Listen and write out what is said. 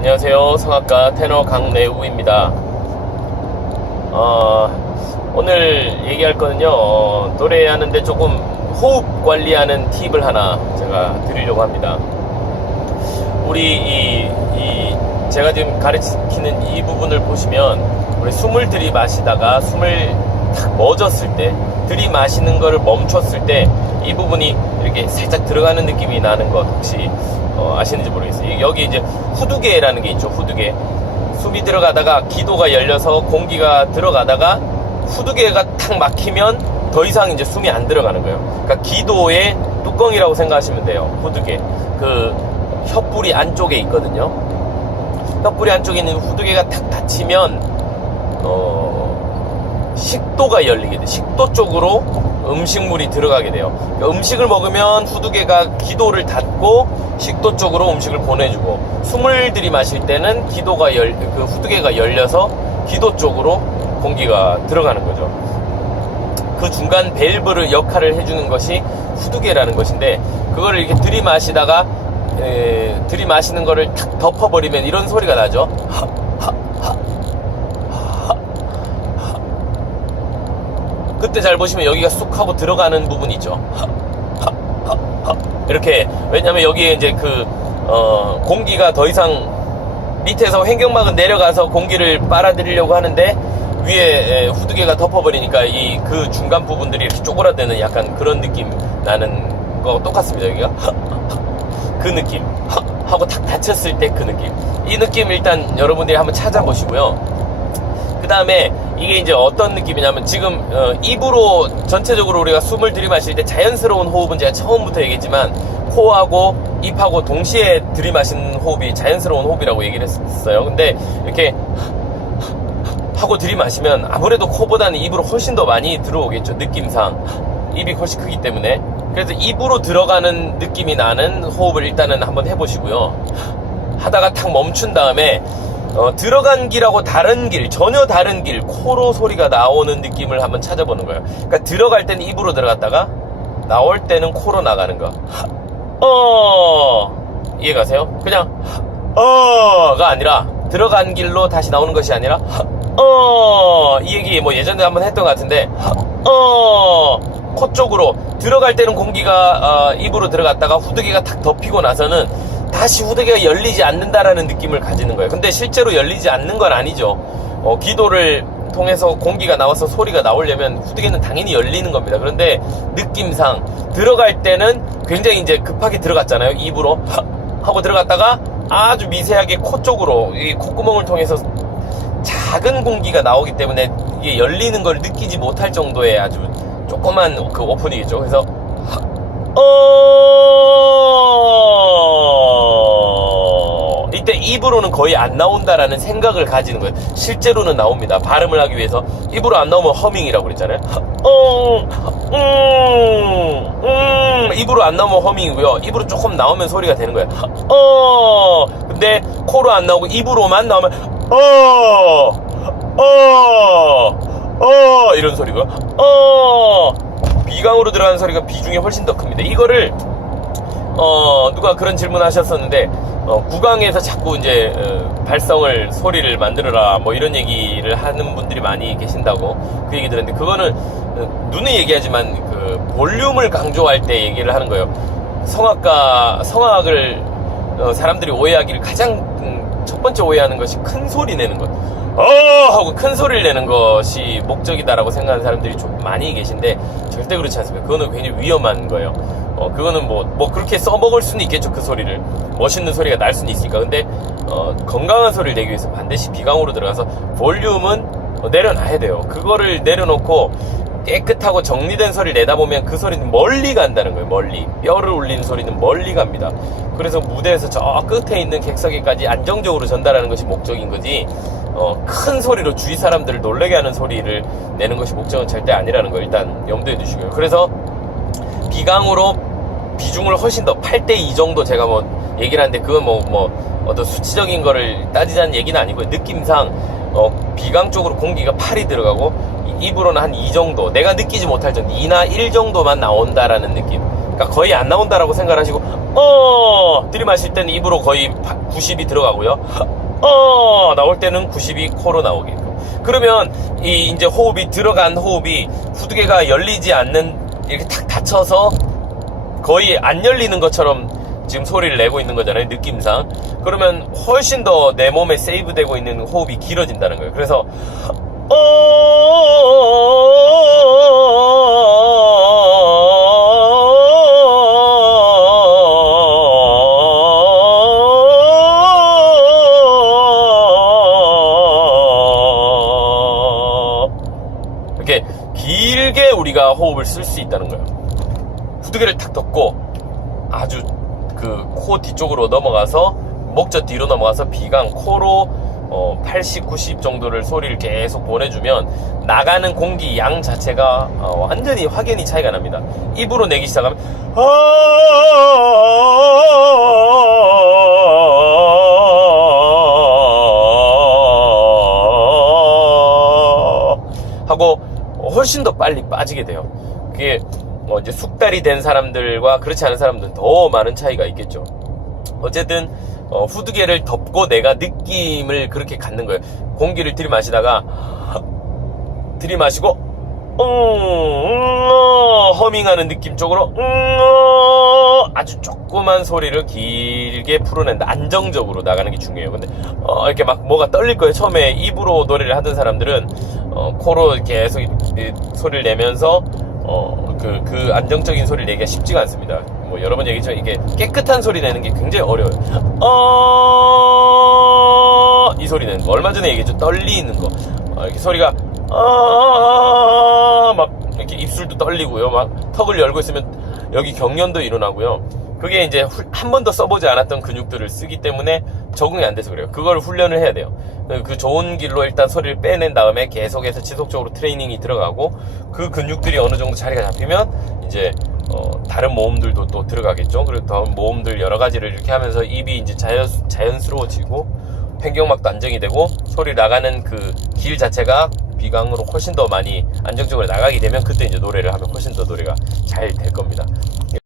안녕하세요. 성악가 테너 강내우입니다. 오늘 얘기할 거는요, 노래하는데 조금 호흡 관리하는 팁을 하나 제가 드리려고 합니다. 우리 제가 지금 가르치는 이 부분을 보시면, 우리 숨을 들이마시다가 숨을 탁 멎었을 때, 들이마시는 거를 멈췄을 때 이 부분이 이렇게 살짝 들어가는 느낌이 나는 것 혹시 아시는지 모르겠어요. 여기 이제 후두개라는 게 있죠. 후두개. 숨이 들어가다가 기도가 열려서 공기가 들어가다가 후두개가 탁 막히면 더 이상 이제 숨이 안 들어가는 거예요. 그러니까 기도의 뚜껑이라고 생각하시면 돼요. 후두개. 그 혀뿌리 안쪽에 있거든요. 혀뿌리 안쪽에 있는 후두개가 탁 닫히면 식도가 열리게 돼요. 식도 쪽으로 음식물이 들어가게 돼요. 그러니까 음식을 먹으면 후두개가 기도를 닫고 식도 쪽으로 음식을 보내주고, 숨을 들이마실 때는 그 후두개가 열려서 기도 쪽으로 공기가 들어가는 거죠. 그 중간 밸브를 역할을 해주는 것이 후두개라는 것인데, 그거를 이렇게 들이마시다가 들이마시는 거를 탁 덮어버리면 이런 소리가 나죠. 그때 잘 보시면 여기가 쑥 하고 들어가는 부분이 있죠. 이렇게. 왜냐면 여기에 이제 공기가 더 이상 밑에서 횡격막은 내려가서 공기를 빨아들이려고 하는데, 위에 후두개가 덮어버리니까 그 중간 부분들이 이렇게 쪼그라드는 약간 그런 느낌 나는 거 똑같습니다. 여기가 그 느낌 하고 탁 닫혔을 때 그 느낌, 이 느낌 일단 여러분들이 한번 찾아보시고요. 그 다음에 이게 이제 어떤 느낌이냐면, 지금 입으로 전체적으로 우리가 숨을 들이마실 때 자연스러운 호흡은 제가 처음부터 얘기했지만, 코하고 입하고 동시에 들이마시는 호흡이 자연스러운 호흡이라고 얘기를 했어요. 근데 이렇게 하고 들이마시면 아무래도 코보다는 입으로 훨씬 더 많이 들어오겠죠. 느낌상 입이 훨씬 크기 때문에. 그래서 입으로 들어가는 느낌이 나는 호흡을 일단은 한번 해보시고요. 하다가 탁 멈춘 다음에 들어간 길하고 다른 길, 전혀 다른 길, 코로 소리가 나오는 느낌을 한번 찾아보는 거예요. 그러니까 들어갈 때는 입으로 들어갔다가 나올 때는 코로 나가는 거. 이해가세요? 그냥 가 아니라, 들어간 길로 다시 나오는 것이 아니라 이 얘기 뭐 예전에 한번 했던 것 같은데, 코 쪽으로 들어갈 때는 공기가 입으로 들어갔다가 후두개가 탁 덮이고 나서는 다시 후두개가 열리지 않는다라는 느낌을 가지는 거예요. 근데 실제로 열리지 않는 건 아니죠. 기도를 통해서 공기가 나와서 소리가 나오려면 후두개는 당연히 열리는 겁니다. 그런데 느낌상 들어갈 때는 굉장히 이제 급하게 들어갔잖아요. 입으로 하고 들어갔다가 아주 미세하게 코 쪽으로, 이 콧구멍을 통해서 작은 공기가 나오기 때문에 이게 열리는 걸 느끼지 못할 정도의 아주 조그만 그 오픈이겠죠. 그래서 이때 입으로는 거의 안 나온다라는 생각을 가지는 거예요. 실제로는 나옵니다. 발음을 하기 위해서. 입으로 안 나오면 허밍이라고 그랬잖아요. 입으로 안 나오면 허밍이고요. 입으로 조금 나오면 소리가 되는 거예요. 근데 코로 안 나오고 입으로만 나오면 이런 소리고요. 비강으로 들어가는 소리가 비중이 훨씬 더 큽니다. 이거를 누가 그런 질문 하셨었는데, 구강에서 자꾸 이제 발성을, 소리를 만들어라 뭐 이런 얘기를 하는 분들이 많이 계신다고 그 얘기 들었는데, 그거는 눈에 얘기하지만 그 볼륨을 강조할 때 얘기를 하는 거예요. 성악을 사람들이 오해하기를 가장 첫 번째 오해하는 것이 큰 소리 내는 것. 하고 큰 소리를 내는 것이 목적이다라고 생각하는 사람들이 좀 많이 계신데, 절대 그렇지 않습니다. 그거는 굉장히 위험한 거예요. 그거는 뭐 그렇게 써먹을 수는 있겠죠. 그 소리를 멋있는 소리가 날 수는 있으니까. 근데 건강한 소리를 내기 위해서 반드시 비강으로 들어가서 볼륨은 내려놔야 돼요. 그거를 내려놓고 깨끗하고 정리된 소리를 내다 보면 그 소리는 멀리 간다는 거예요. 멀리. 뼈를 울리는 소리는 멀리 갑니다. 그래서 무대에서 저 끝에 있는 객석에까지 안정적으로 전달하는 것이 목적인 거지, 큰 소리로 주위 사람들을 놀라게 하는 소리를 내는 것이 목적은 절대 아니라는 거 일단 염두에 두시고요. 그래서 비강으로 비중을 훨씬 더 8:2 정도 제가 뭐 얘기를 하는데, 그건 어떤 수치적인 거를 따지자는 얘기는 아니고요. 느낌상 비강 쪽으로 공기가 8이 들어가고 입으로는 한 2 정도, 내가 느끼지 못할 정도 2나 1 정도만 나온다라는 느낌. 그러니까 거의 안 나온다라고 생각하시고 들이마실 때는 입으로 거의 90이 들어가고요. 나올 때는 90이 코로 나오게끔. 그러면 이 이제 호흡이 들어간 호흡이 후두개가 열리지 않는, 이렇게 탁 닫혀서 거의 안 열리는 것처럼 지금 소리를 내고 있는 거잖아요, 느낌상. 그러면 훨씬 더 내 몸에 세이브되고 있는 호흡이 길어진다는 거예요. 그래서 이렇게 길게 우리가 호흡을 쓸 수 있다는 거예요. 후두개를 탁 덮고 아주 그 코 뒤쪽으로 넘어가서, 목젖 뒤로 넘어가서 비강 코로 80, 90 정도를 소리를 계속 보내주면 나가는 공기 양 자체가 완전히 확연히 차이가 납니다. 입으로 내기 시작하면 하고 훨씬 더 빨리 빠지게 돼요. 그게 이제 숙달이 된 사람들과 그렇지 않은 사람들은 더 많은 차이가 있겠죠. 어쨌든 후두개를 덮고 내가 느낌을 그렇게 갖는 거예요. 공기를 들이마시다가 들이마시고 허밍하는 느낌 쪽으로 아주 조그만 소리를 길게 풀어낸다. 안정적으로 나가는 게 중요해요. 근데 이렇게 막 뭐가 떨릴 거예요. 처음에 입으로 노래를 하던 사람들은 코로 계속 소리를 내면서 그 안정적인 소리를 내기가 쉽지가 않습니다. 뭐 여러 번 얘기했지만 이게 깨끗한 소리 내는 게 굉장히 어려워요. 이 소리는 얼마 전에 얘기했죠. 떨리는 거. 이렇게 소리가 막 이렇게 입술도 떨리고요. 막 턱을 열고 있으면 여기 경련도 일어나고요. 그게 이제 한 번도 써보지 않았던 근육들을 쓰기 때문에 적응이 안 돼서 그래요. 그걸 훈련을 해야 돼요. 그 좋은 길로 일단 소리를 빼낸 다음에 계속해서 지속적으로 트레이닝이 들어가고, 그 근육들이 어느 정도 자리가 잡히면 이제 다른 모음들도 또 들어가겠죠. 그리고 다른 모음들 여러 가지를 이렇게 하면서 입이 이제 자연스러워지고 횡격막도 안정이 되고 소리 나가는 그 길 자체가 비강으로 훨씬 더 많이 안정적으로 나가게 되면 그때 이제 노래를 하면 훨씬 더 노래가 잘 될 겁니다.